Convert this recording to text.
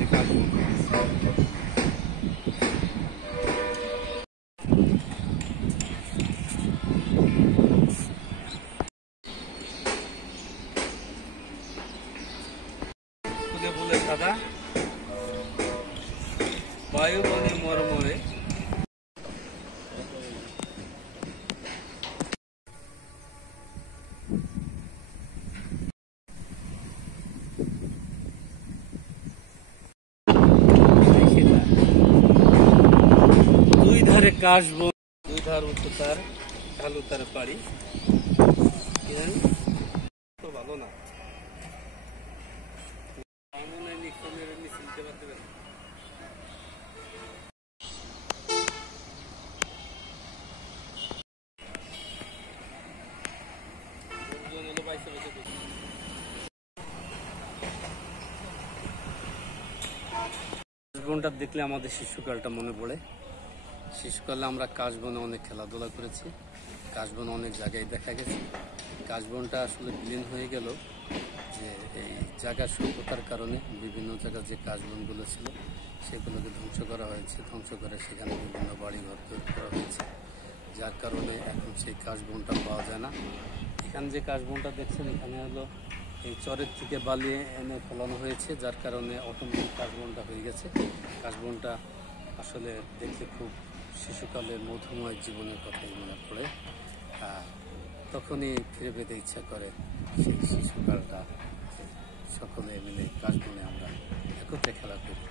এর কাজ ফুলে ফুলে সাদা বায়ু বনে মরমরে দুই ধারে কাশবন, দুই ধার উচ্চতার ঢালু তার পাড়ি। তো ভালো না কাশবনটা দেখলে আমাদের শিশুকালটা মনে পড়ে। শিশুকালে আমরা কাশবনে অনেক খেলাধুলা করেছি, কাশবন অনেক জায়গায় দেখা গেছে। কাশবনটা আসলে বিলীন হয়ে গেল যে এই জায়গার স্বল্পতার কারণে বিভিন্ন জায়গায় যে কাশবনগুলো ছিল সেগুলোকে ধ্বংস করা হয়েছে। ধ্বংস করে সেখানে বিভিন্ন বাড়িঘর তৈরি করা হয়েছে, যার কারণে এখন সেই কাশবনটা পাওয়া যায় না। এখানে যে কাশবনটা দেখছেন এখানে হলো এই চরের থেকে বালি এনে ফলানো হয়েছে, যার কারণে অটোমেটিক কাশবনটা হয়ে গেছে। কাশবনটা আসলে দেখতে খুব শিশুকালের মধুময় জীবনের কথাই মনে পড়ে। তখনই ফিরে পেতে ইচ্ছা করে সেই শিশুকালটা, সকলে মিলে কাশবনে আমরা একত্রে খেলা করি।